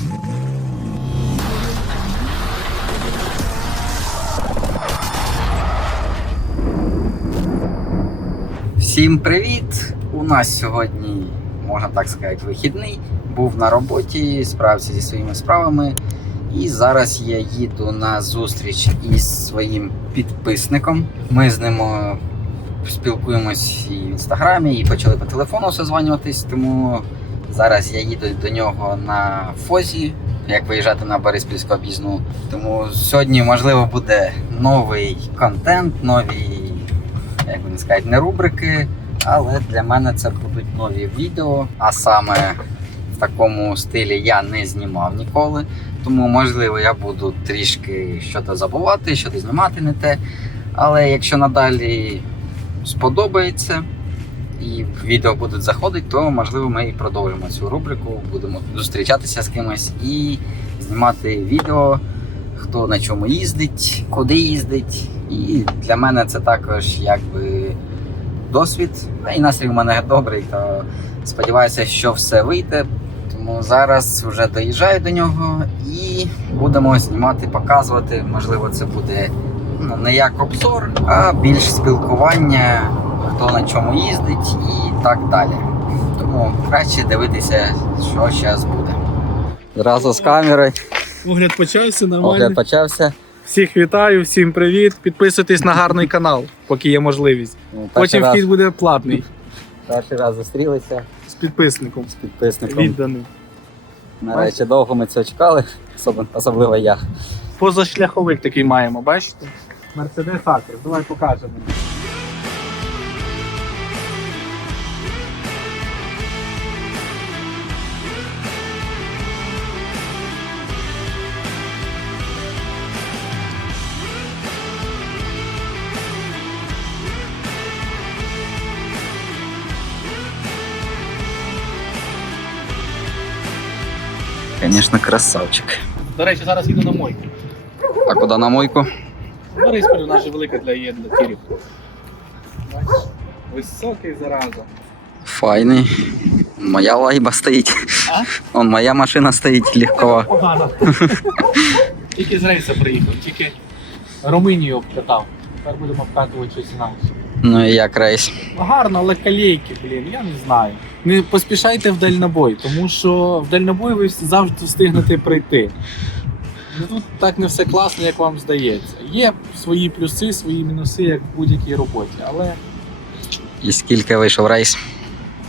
Всім привіт! У нас сьогодні, можна так сказати, вихідний. Був на роботі, справився зі своїми справами. І зараз я їду на зустріч із своїм підписником. Ми з ним е, спілкуємось і в інстаграмі, і почали по телефону созванюватись. Тому зараз я їду до нього на фозі, як виїжджати на Бориспільську об'їзну. Тому сьогодні, можливо, буде новий контент, нові як би не сказати, не рубрики, але для мене це будуть нові відео. А саме в такому стилі я не знімав ніколи. Тому, можливо, я буду трішки щось забувати, щось знімати не те. Але якщо надалі сподобається і відео будуть заходити, то можливо ми і продовжимо цю рубрику. Будемо зустрічатися з кимось і знімати відео, хто на чому їздить, куди їздить. І для мене це також якби досвід. А і настрій у мене добрий, то сподіваюся, що все вийде. Тому зараз вже доїжджаю до нього і будемо знімати, показувати. Можливо, це буде ну, не як обзор, а більш спілкування, хто на чому їздить і так далі. Тому краще дивитися, що зараз буде. Зразу з камери. Огляд почався нормально. Огляд почався. Всіх вітаю, всім привіт. Підписуйтесь на гарний канал, поки є можливість. Ну, Потім раз, вхід буде платний перший раз зустрілися з підписником. з підписником. Відданий. Нарешті довго ми цього чекали, особливо я. Позашляховик такий маємо, бачите? Мерседес Акрос. Давай покажемо. Звісно, красавчик. До речі, зараз їду на мойку. А куди на мойку? Борисполь нас же велика для є для тірів. Бачиш? Високий зараза. Файний. Моя лайба стоїть. А? Он моя машина стоїть легкова. Погано. тільки з рейсу приїхав, тільки Румунію обкатав. Тепер будемо обкатувати щось інакше. Ну і як рейс. Гарно, але калійки, блін, я не знаю. Не поспішайте в дальнобой, тому що в дальнобой ви завжди встигнете прийти. Ну, тут так не все класно, як вам здається. Є свої плюси, свої мінуси, як в будь-якій роботі, але І скільки вийшов рейс?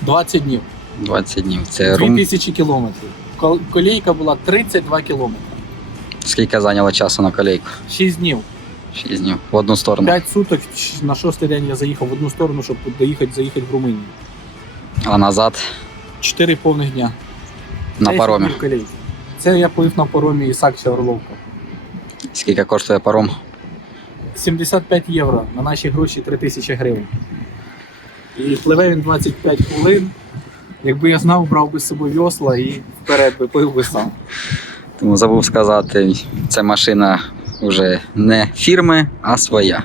20 днів, 20 днів. Це рум. 2000 кілометрів. Кол- Колійка була 32 кілометри. Скільки зайняло часу на колейку? 6 днів. 6 днів. В одну сторону. 5 суток на шостий день я заїхав в одну сторону, щоб доїхати, заїхати в Румунію. А назад 4 повних дня. на 10 паромі. Це я плив на паромі Ісакча Орловка. Скільки коштує паром? 75 євро, на наші гроші 3000 гривень. І пливе він 25 хвилин. Якби я знав, брав би з собою весла і вперед би плив би сам. Тому забув сказати, це машина вже не фірми, а своя.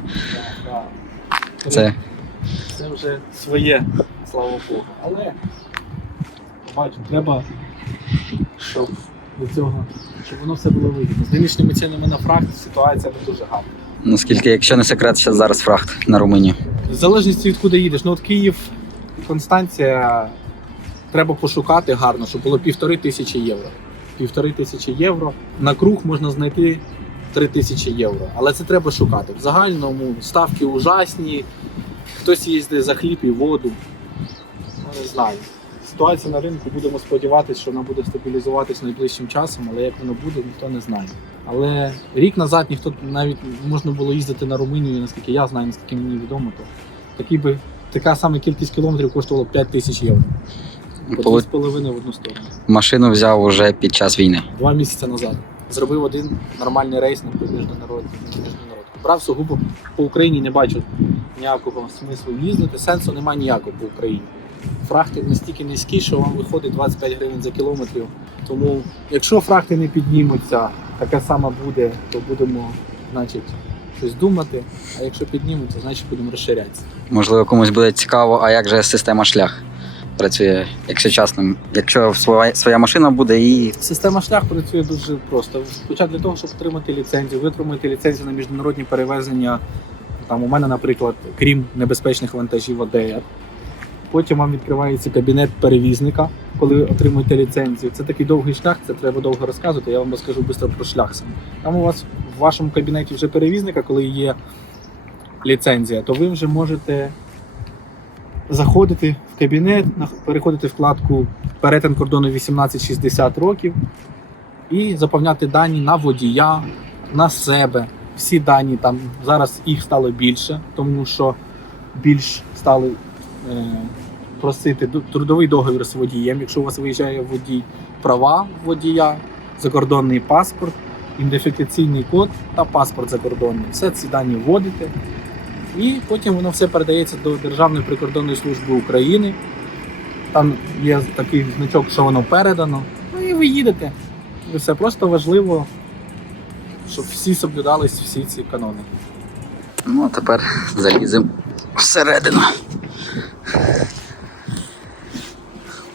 Це Це вже своє, слава Богу. Але бачу, треба, щоб до цього, щоб воно все було вигідно. З нинішніми цінами на фракт ситуація не дуже гарна. ну скільки, якщо не секрет, ще зараз фрахт на Румунію. В залежності від куди їдеш. Ну от Київ, Констанція, треба пошукати гарно, щоб було півтори тисячі євро. Півтори тисячі євро. На круг можна знайти три тисячі євро. Але це треба шукати. В загальному ставки ужасні. Хтось їздить за хліб і воду. Ну, не знаю. Ситуація на ринку, будемо сподіватися, що вона буде стабілізуватись найближчим часом, але як воно буде, ніхто не знає. Але рік назад ніхто навіть можна було їздити на Румунію, наскільки я знаю, наскільки мені відомо, то такий би така сама кількість кілометрів коштувала 5 тисяч євро. По Полу- 2,5 в одну сторону. Машину взяв уже під час війни. Два місяці назад. Зробив один нормальний рейс на міжнародний. Брав сугубо по Україні, не бачу ніякого смислу їздити. Сенсу немає ніякого по Україні. Фрахти настільки низькі, що вам виходить 25 гривень за кілометрів. Тому, якщо фрахти не піднімуться, таке саме буде, то будемо, значить, щось думати. А якщо піднімуться, значить будемо розширятися. Можливо, комусь буде цікаво, а як же система шлях? Працює, якщо чесно, якщо своя, своя машина буде і Система шлях працює дуже просто. Спочатку для того, щоб отримати ліцензію, ви отримуєте ліцензію на міжнародні перевезення. Там у мене, наприклад, крім небезпечних вантажів ОДР. Потім вам відкривається кабінет перевізника, коли отримуєте ліцензію. Це такий довгий шлях, це треба довго розказувати. Я вам розкажу швидко про шлях сам. Там у вас в вашому кабінеті вже перевізника, коли є ліцензія, то ви вже можете заходити в кабінет, переходити вкладку перетин кордону 18-60 років і заповняти дані на водія, на себе. Всі дані там зараз їх стало більше, тому що більш стали е, просити трудовий договір з водієм, якщо у вас виїжджає водій, права водія, закордонний паспорт, ідентифікаційний код та паспорт закордонний. Все ці дані вводите. І потім воно все передається до Державної прикордонної служби України. Там є такий значок, що воно передано. Ну і ви їдете. І все просто важливо, щоб всі соблюдались всі ці канони. ну, а тепер заліземо всередину.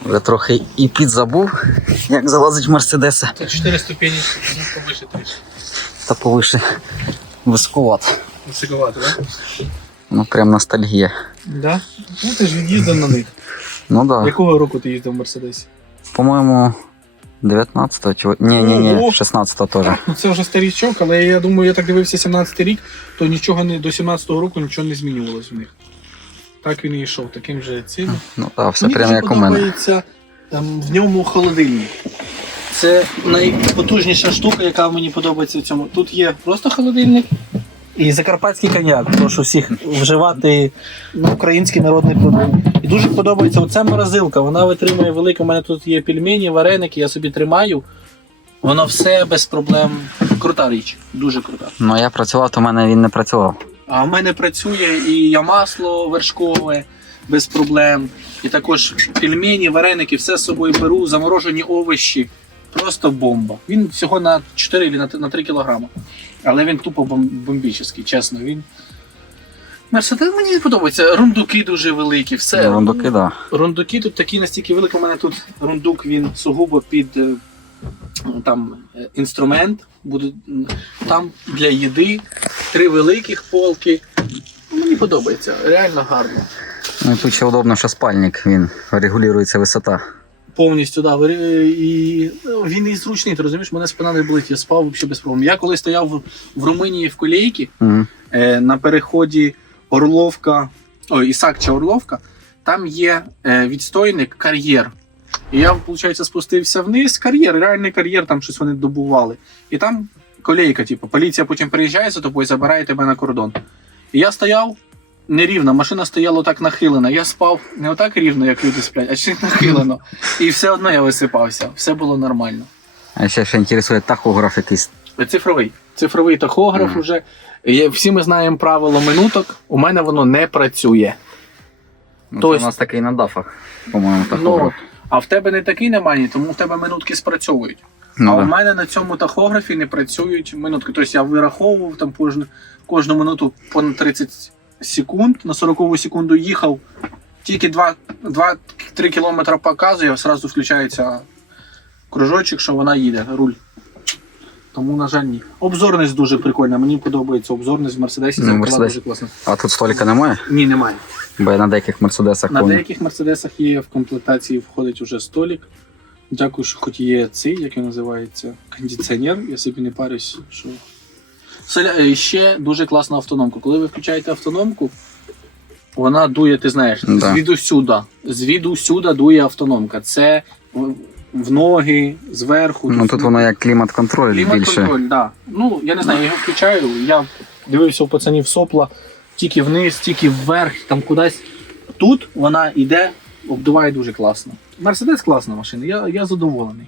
Вже трохи і підзабув, як залазить Мерседеса, Тут 4 ступені, ну повише трішки. та повише висковато. Високовато, так? Ну прям ностальгія. Да? Ну ти ж їздив на них. Ну. Да. Якого року ти їздив в Мерседесі? По-моєму, 19-го чи. Ні, ні, ні, Ого! 16-го теж. Ну це вже старічок, але я думаю, я так дивився 17-й рік, то нічого не до 17-го року нічого не змінювалось в них. Так він і йшов, таким же цим. Ну так, все Мені прям дуже як у мене. подобається там, в ньому холодильник. Це найпотужніша штука, яка мені подобається в цьому. Тут є просто холодильник і закарпатський коньяк. Прошу всіх вживати ну, український народний продукт. І дуже подобається оця морозилка. Вона витримує велике. У мене тут є пельмені, вареники, я собі тримаю. Воно все без проблем. Крута річ, дуже крута. Ну я працював, то в мене він не працював. А в мене працює і я масло вершкове без проблем. І також пельмені, вареники, все з собою беру, заморожені овочі. Просто бомба. Він всього на 4 чи на 3 кілограми. Але він тупо бом- бомбічний, чесно. Він. Мерседес мені подобається. Рундуки дуже великі, все. Рундуки, да. Рундуки тут такі настільки великі. У мене тут рундук він сугубо під е, там е, інструмент. Буде там для їди. Три великих полки. Ну, Мені подобається, реально гарно. Ну тут ще удобно, що спальник, він регулюється висота. Повністю, да. І ну, він і зручний, ти розумієш, мене спина не болить, я спав взагалі без проблем. Я коли стояв в, в Румунії в колейці, Угу. е, на переході Орловка, ой, Ісак чи Орловка, там є е, відстойник кар'єр. І я, виходить, спустився вниз, кар'єр, реальний кар'єр, там щось вони добували. І там колейка, типу, поліція потім приїжджає за тобою, і забирає тебе на кордон. І я стояв нерівно, машина стояла так нахилена. Я спав не отак рівно, як люди сплять, а ще нахилено. І все одно я висипався, все було нормально. А ще ще інтересує тахограф якийсь. Цифровий. Цифровий тахограф Мгм. уже. Всі ми знаємо правило минуток. У мене воно не працює. Ну, То це есть- у нас такий на дафах, по-моєму, Ну, тахограф. а в тебе не такий немає, тому в тебе минутки спрацьовують. Ну, а у мене на цьому тахографі не працюють минутки. Тобто я вираховував там кожну, кожну минуту понад 30 секунд, на 40 секунду їхав. Тільки 2-3 кілометри показує, одразу включається кружочок, що вона їде, руль. Тому, на жаль, ні. Обзорність дуже прикольна. Мені подобається обзорність в Мерседесі. Ну, Мерседес. дуже класно. А тут столика немає? Ні, немає. Бо я на деяких мерседесах На помню. деяких мерседесах є в комплектації входить уже столик. Дякую, що хоч є цей, як він називається, кондиціонер, я собі не парюсь, що. Соля- е, Ще дуже класна автономка. Коли ви включаєте автономку, вона дує, ти знаєш, Да. звідусюди. Звідусюди дує автономка. Це в- ноги, зверху. Ну тут воно як клімат-контроль. Клімат-контроль, да. Ну, я не знаю, я його включаю. Я дивився у пацанів сопла тільки вниз, тільки вверх, там кудись. Тут вона йде, обдуває дуже класно. Мерседес класна машина, я, я задоволений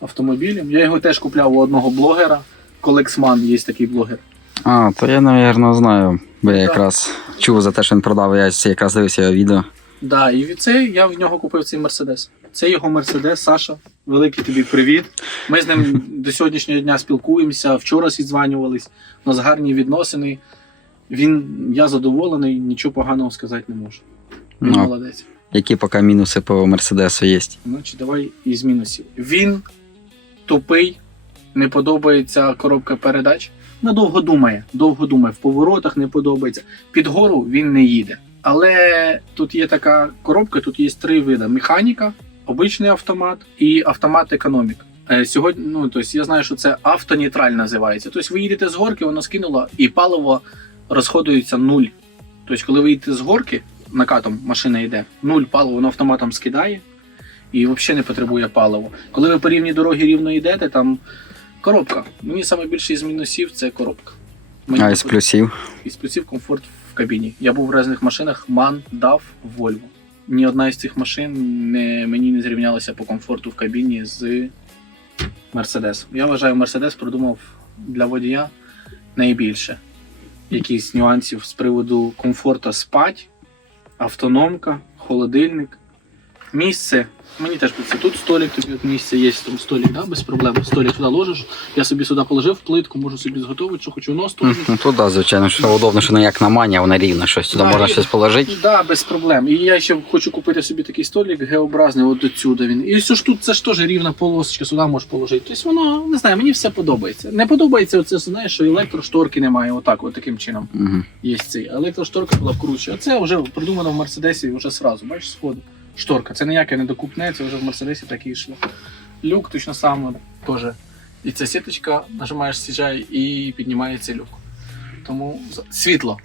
автомобілем. Я його теж купляв у одного блогера. Колексман є такий блогер. А, то я, напевно, знаю. Бо я якраз чув за те, що він продав, я якраз дивився його відео. Да, і це я в нього купив цей Мерседес. Це його Мерседес, Саша. Великий тобі привіт. Ми з ним до сьогоднішнього дня спілкуємося. Вчора зідзванювались. У нас гарні відносини. Він, я задоволений, нічого поганого сказати не можу. Він Ну, молодець. Які поки мінуси по Мерседесу є? Значить, давай із мінусів. Він тупий, не подобається коробка передач. Ну, довго думає, довго думає, в поворотах не подобається. Під гору він не їде. Але тут є така коробка, тут є три види: механіка, обичний автомат і автомат економік. Е, Сьогодні, ну тобто я знаю, що це автонейтраль називається. Тобто ви їдете з горки, воно скинуло, і паливо розходується нуль. Тобто, коли ви їдете з горки, накатом машина йде, нуль паливо воно автоматом скидає і взагалі не потребує паливо. Коли ви по рівній дорогі рівно йдете, там коробка. Мені найбільший з мінусів це коробка. Мені А із плюсів? із плюсів комфорт в кабіні. Я був в різних машинах MAN, DAF, Volvo. Ні одна із цих машин не, мені не зрівнялася по комфорту в кабіні з Mercedes. Я вважаю, Mercedes продумав для водія найбільше. Якісь нюансів з приводу комфорту спать, автономка, холодильник, місце. Мені теж подобається. Тут столик, тобі от місце є, там столик, да, без проблем. Столик сюди ложиш. Я собі сюди положив плитку, можу собі зготовити, що хочу нос М, Ну, тут, да, звичайно, що удобно, що не як на мані, а вона рівна, щось сюди Да, можна рівно. щось положити. Да, без проблем. І я ще хочу купити собі такий столик геобразний, от отсюди він. І все ж тут це ж теж рівна полосочка, сюди можеш положити. Тобто воно, не знаю, мені все подобається. Не подобається оце, знаєш, що електрошторки немає, отак, от таким чином. Угу. Є цей. А електрошторка була б круче. А це вже придумано в Мерседесі вже сразу, бачиш, сходу. Шторка. Це ніяке не докупне, це вже в Мерседесі так і йшло. Люк точно саме теж. І ця сіточка, нажимаєш сіджай і піднімається люк. Тому світло.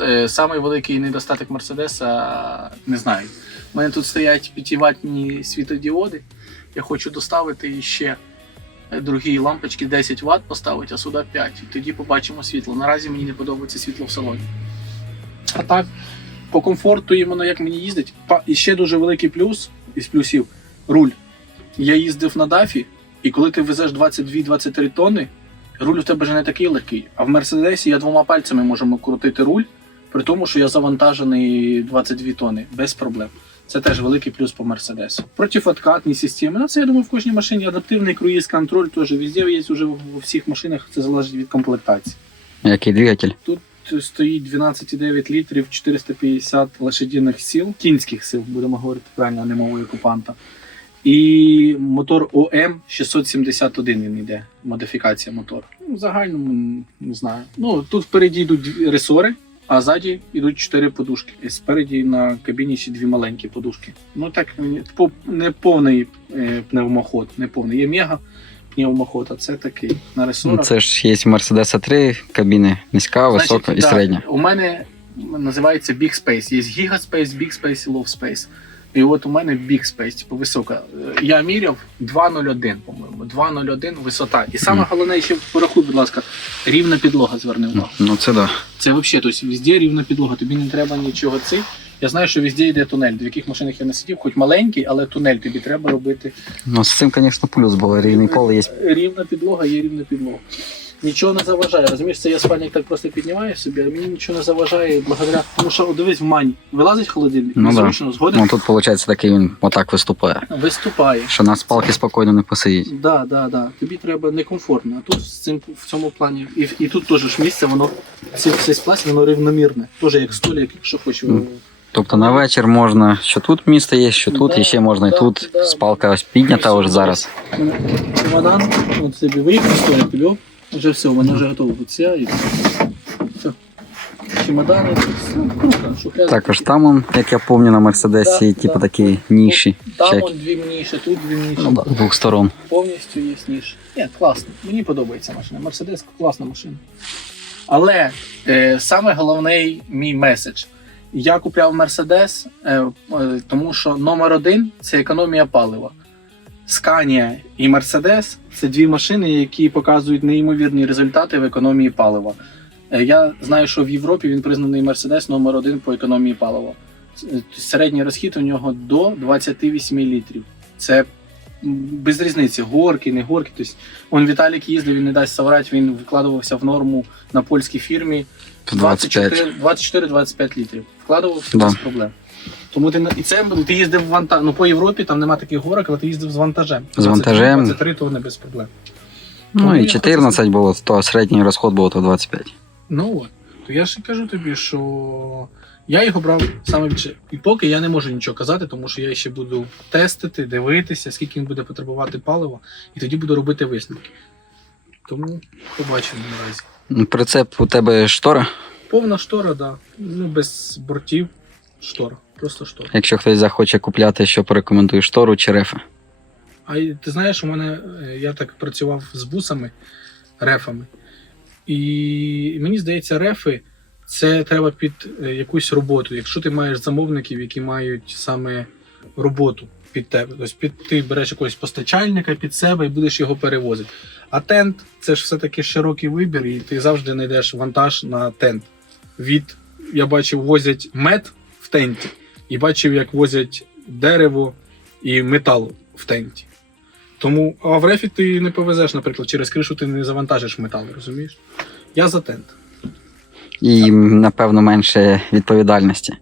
Е, Самий великий недостаток Мерседеса, не знаю. У мене тут стоять 5-ваттні світодіоди. Я хочу доставити ще е, другі лампочки 10 Вт поставити, а сюди 5. І тоді побачимо світло. Наразі мені не подобається світло в салоні. А так, по комфорту іменно як мені їздить. І ще дуже великий плюс із плюсів руль. Я їздив на дафі, і коли ти везеш 22-23 тонни, руль у тебе вже не такий легкий. А в Мерседесі я двома пальцями можу крутити руль, при тому, що я завантажений 22 тонни без проблем. Це теж великий плюс по Мерседесу. Противоткатні системи. Ну, це я думаю, в кожній машині адаптивний круїз контроль теж везде є вже в всіх машинах. Це залежить від комплектації. Який двигатель? Тут стоїть 12,9 літрів, 450 лошадиних сил, кінських сил, будемо говорити правильно, а не мовою окупанта. І мотор ОМ 671 він йде, модифікація мотору. Ну, в загальному не знаю. Ну, тут впереді йдуть ресори, а ззаді йдуть чотири подушки. І спереді на кабіні ще дві маленькі подушки. Ну так, не повний е, пневмоход, не повний. Є мега пневмоход, а це такий на Ну, це ж є Мерседеса 3 кабіни, низька, висока і да, середня. У мене називається Big Space. Є Giga Space, Big Space і Low Space. І от у мене Big Space, типу висока. Я міряв 2,01, по-моєму. 2,01 висота. І саме головне, ще порахуй, будь ласка, рівна підлога, зверни увагу. Ну це да. Це взагалі, тобто везде рівна підлога, тобі не треба нічого цих. Я знаю, що везде йде тунель. В яких машинах я не сидів, хоч маленький, але тунель тобі треба робити. Ну з цим, звісно, плюс було. Рівний пол є. Рівна підлога, є рівна підлога. Нічого не заважає. Розумієш, це я спальник так просто піднімаю собі, а мені нічого не заважає благодаря. Тому що дивись в мані. Вилазить холодильник, Ну да. незручно, згоден Ну тут, виходить, такий він отак виступає. виступає. Що на спалки спокійно не посидіть. Да, да, да. Тобі треба некомфортно. А тут з цим в цьому плані. І, і тут теж ж місце, воно все спласть, воно рівномірне. Теж як столик, якщо хочу. Мгм. Тобто на вечір можна, що тут місце є, що тут, і ще можна і тут. Спалка ось піднята вже зараз. Чемодан, от собі виїхав тобі, оп, вже все, воно вже готово. Тут ця і все. Чемодани, все круто, шухляди. Також там, он, як я пам'ятаю, на Мерседесі, Да, типу да. такі ніші. Там Ще- он дві ніші, тут дві ніші. Ну, да, з двох сторон. Повністю є ніж. Ні, класно. Мені подобається машина. Мерседес класна машина. Але е, саме головний мій меседж. Я купляв Мерседес, е, е, тому що номер один це економія палива. Scania і Mercedes це дві машини, які показують неймовірні результати в економії палива. Е, Я знаю, що в Європі він признаний Mercedes номер один по економії палива. Середній розхід у нього до 28 літрів. Це без різниці, горки, не горки. Тобто, он Віталік їздив, він не дасть соврати, він викладувався в норму на польській фірмі 25. 24-25 літрів. Вкладувався Да. без проблем. Тому ти і це ти їздив в вантаж. Ну по Європі там нема таких горок, але ти їздив з вантажем. З вантажем. 23 тонни без проблем. Ну Тому і я 14 було, то середній розход було то 25. Ну от. То я ж і кажу тобі, що Я його брав саме більше. І поки я не можу нічого казати, тому що я ще буду тестити, дивитися, скільки він буде потребувати палива, і тоді буду робити висновки. Тому побачимо наразі. Прицеп у тебе штора. Повна штора, да. Ну, без бортів. Штора. Просто штора. Якщо хтось захоче купляти, що порекомендує штору чи рефа. А ти знаєш, у мене е, я так працював з бусами, рефами. І мені здається, рефи це треба під е, якусь роботу. Якщо ти маєш замовників, які мають саме роботу під тебе. Тобто під, ти береш якогось постачальника під себе і будеш його перевозити. А тент це ж все-таки широкий вибір, і ти завжди знайдеш вантаж на тент. Від я бачив, возять мед в тенті, і бачив, як возять дерево і метал в тенті. Тому а в рефі ти не повезеш, наприклад, через кришу ти не завантажиш метал, розумієш? Я за тент. І, напевно, менше відповідальності.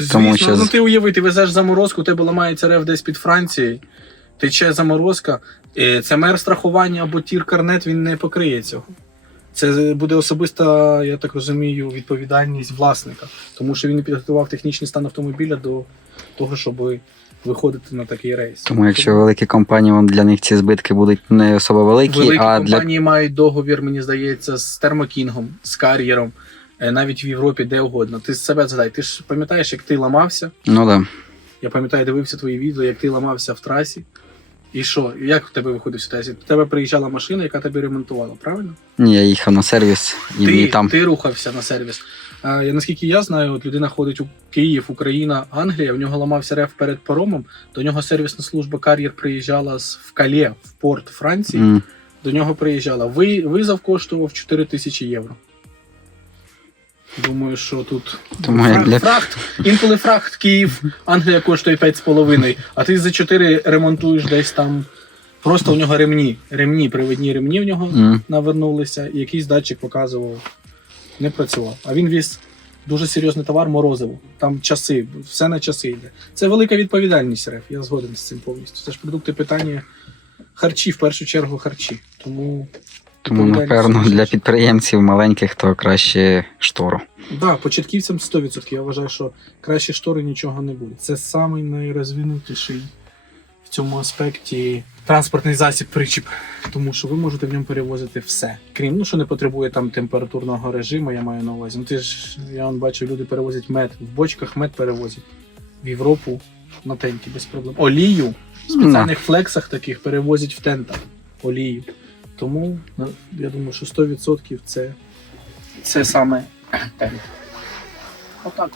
Звісно, Тому що ну ти уяви, ти везеш заморозку, у тебе ламається реф десь під Францією, тече заморозка, е, це мер страхування або тір карнет, він не покриє цього. Це буде особиста, я так розумію, відповідальність власника, тому що він не підготував технічний стан автомобіля до того, щоб виходити на такий рейс. Тому якщо великі компанії, вон для них ці збитки будуть не особо великі, Великі а для компанії мають договір, мені здається, з термокінгом, з кар'єром, навіть в Європі, де угодно. Ти з себе згадай, ти ж пам'ятаєш, як ти ламався. ну да. Я пам'ятаю, дивився твої відео, як ти ламався в трасі. І що? Як в тебе виходив ситуація? До тебе приїжджала машина, яка тебе ремонтувала, правильно? Ні, я їхав на сервіс і мені Ти, там ти рухався на сервіс. А, я, наскільки я знаю, от людина ходить у Київ, Україна, Англія, в нього ламався реф перед паромом, до нього сервісна служба кар'єр приїжджала з в Кале, в порт Франції. м, До нього приїжджала. Ви, визов коштував 4 тисячі євро. Думаю, що тут Тому фрахт, для- фрахт. Інколи фрахт Київ, Англія коштує 5,5, а ти за 4 ремонтуєш десь там. Просто у нього ремні. Ремні, привидні ремні в нього м. навернулися, і якийсь датчик показував, не працював. А він віз дуже серйозний товар морозиво. Там часи, все на часи йде. Це велика відповідальність реф, я згоден з цим повністю. Це ж продукти питання харчі, в першу чергу харчі. Тому Тому, напевно, для підприємців маленьких то краще штору. да, початківцям 100%. Я вважаю, що краще штори нічого не буде. Це самий найрозвинутіший в цьому аспекті транспортний засіб причіп, тому що ви можете в ньому перевозити все. Крім ну, що не потребує там температурного режиму, я маю на увазі. Ну ти ж я вон бачу, люди перевозять мед. В бочках мед перевозять в Європу на тенті без проблем. Олію в спеціальних флексах таких перевозять в тентах. Олію. Тому ну, я думаю, що 100% це, це саме тент. Отак.